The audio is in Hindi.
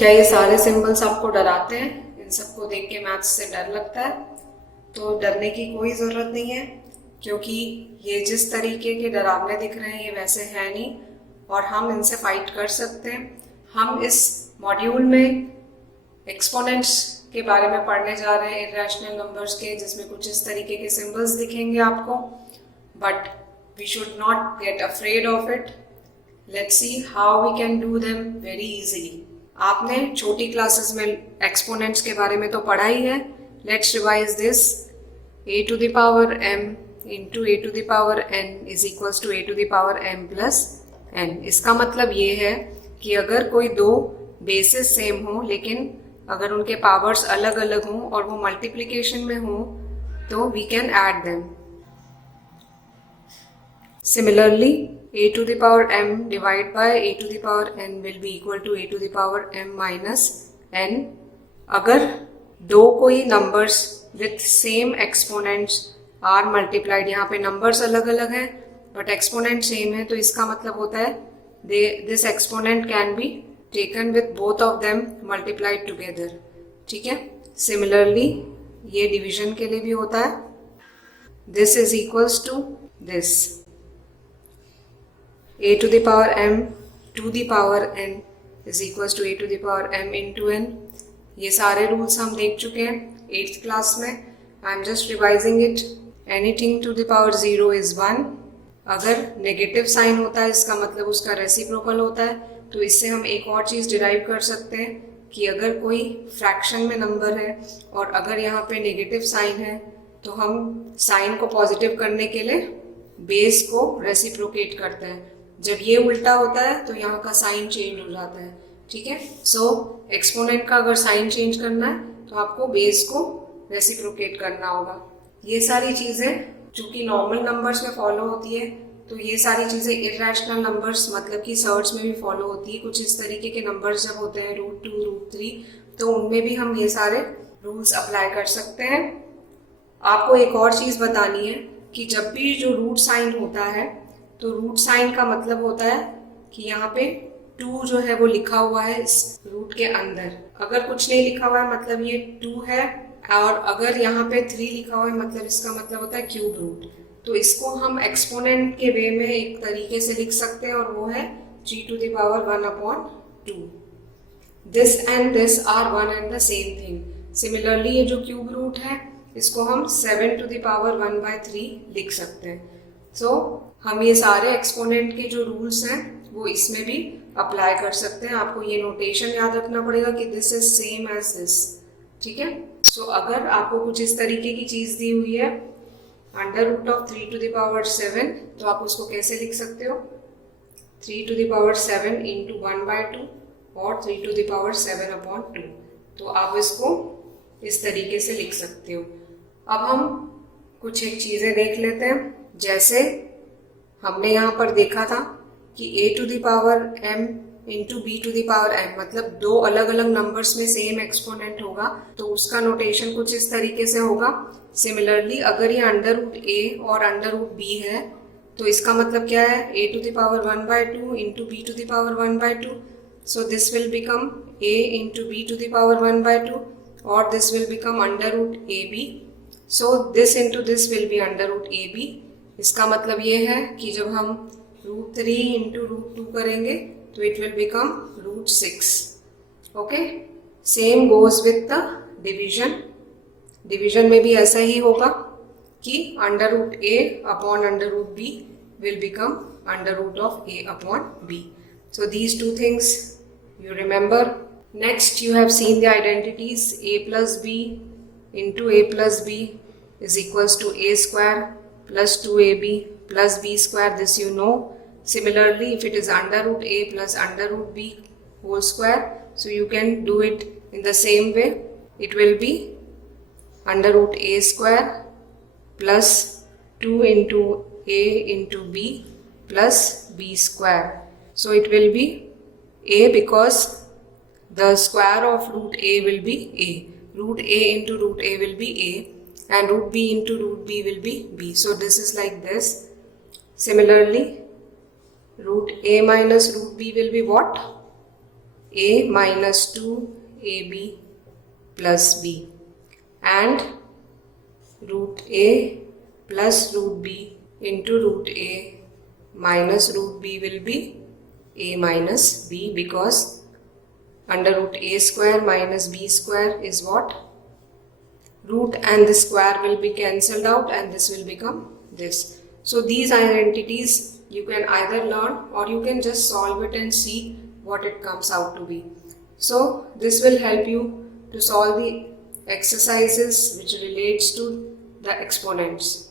क्या ये सारे सिंबल्स आपको डराते हैं? इन सबको देख के मैथ्स से डर लगता है? तो डरने की कोई ज़रूरत नहीं है, क्योंकि ये जिस तरीके के डरावने दिख रहे हैं ये वैसे है नहीं, और हम इनसे फाइट कर सकते हैं। हम इस मॉड्यूल में एक्सपोनेंट्स के बारे में पढ़ने जा रहे हैं, इर्रेशनल नंबर्स के, जिसमें कुछ इस तरीके के सिंबल्स दिखेंगे आपको, but we should not get afraid of it. Let's see how we can do them very easily. आपने छोटी क्लासेस में एक्सपोनेंट्स के बारे में तो पढ़ा ही है। Let's revise this. a to the power m into a to the power n is equals to a to the power m plus n। इसका मतलब ये है कि अगर कोई दो बेसिस सेम हो, लेकिन अगर उनके पावर्स अलग अलग हों और वो मल्टीप्लिकेशन में हों, तो we can add them. Similarly a to the power m divided by a to the power n will be equal to a to the power m minus n। अगर दो कोई numbers with same exponents are multiplied, यहाँ पे नंबर्स अलग अलग हैं बट एक्सपोनेंट सेम है, तो इसका मतलब होता है this exponent can be taken with both of them multiplied together. ठीक है। सिमिलरली ये डिवीजन के लिए भी होता है। This is equals to this a to the power m to the power n is equals to a to the power m into n। ये सारे रूल्स हम देख चुके हैं 8th क्लास में। I am just revising it. Anything to the power 0 is 1। अगर नेगेटिव साइन होता है इसका मतलब उसका रेसिप्रोकल होता है। तो इससे हम एक और चीज़ डिराइव कर सकते हैं कि अगर कोई फ्रैक्शन में नंबर है और अगर यहाँ पे नेगेटिव साइन है, तो हम साइन को पॉजिटिव करने के लिए बेस को रेसिप्रोकेट करते हैं। जब ये उल्टा होता है तो यहाँ का साइन चेंज हो जाता है। ठीक है। सो एक्सपोनेंट का अगर साइन चेंज करना है तो आपको बेस को रेसिप्रोकेट करना होगा। ये सारी चीज़ें चूँकि नॉर्मल नंबर्स में फॉलो होती है, तो ये सारी चीज़ें इर्रेशनल नंबर्स मतलब कि सर्ड्स में भी फॉलो होती है। कुछ इस तरीके के नंबर्स जब होते हैं √2, √3, तो उनमें भी हम ये सारे रूल्स अप्लाई कर सकते हैं। आपको एक और चीज़ बतानी है कि जब भी जो रूट साइन होता है, तो रूट साइन का मतलब होता है कि यहाँ पे 2 जो है वो लिखा हुआ है इस रूट के अंदर। अगर कुछ नहीं लिखा हुआ है मतलब ये 2 है, और अगर यहाँ पे 3 लिखा हुआ है मतलब इसका मतलब होता है क्यूब रूट। तो इसको हम एक्सपोनेंट के वे में एक तरीके से लिख सकते हैं, और वो है g to the power 1/2। This and this are one and the same thing. Similarly ये जो क्यूब रूट है इसको हम 7 to the power 1/3 लिख सकते हैं। सो हम ये सारे एक्सपोनेंट के जो रूल्स हैं वो इसमें भी अप्लाई कर सकते हैं। आपको ये नोटेशन याद रखना पड़ेगा कि this is same as this. ठीक है। सो अगर आपको कुछ इस तरीके की चीज़ दी हुई है √3 to the power 7, तो आप उसको कैसे लिख सकते हो? 3 to the power 7 into 1/2 और 3 to the power 7/2। तो आप इसको इस तरीके से लिख सकते हो। अब हम कुछ एक चीज़ें देख लेते हैं। जैसे हमने यहाँ पर देखा था कि a to the power m into b to the power n, मतलब दो अलग अलग नंबर्स में सेम एक्सपोनेंट होगा, तो उसका नोटेशन कुछ इस तरीके से होगा। सिमिलरली अगर ये √a और √b है, तो इसका मतलब क्या है? a to the power 1/2 into b to the power 1/2। So this will become a into b to the power 1/2, or this will become √ab। So this into this will be √ab। इसका मतलब ये है कि जब हम √3 into √2 करेंगे तो it will become √6। Okay. Same goes with the division. Division में भी ऐसा ही होगा कि √a/√b will become √a/b। So these two things you remember. Next you have seen the identities a plus b into a plus b is equals to a square plus 2ab plus b square. This you know. Similarly, if it is √a plus √b whole square, so you can do it in the same way. It will be √a square plus 2 into a into b plus b square. So it will be a because the square of √a will be a. √a into √a will be a, and √b into √b will be b. So this is like this. Similarly, √a minus √b will be what? a minus 2ab plus b, and root a plus root b into root a minus root b will be a minus b, because under root a square minus b square is what? Root, and the square will be cancelled out and this will become this. So these identities you can either learn or you can just solve it and see what it comes out to be. So this will help you to solve the exercises which relates to the exponents.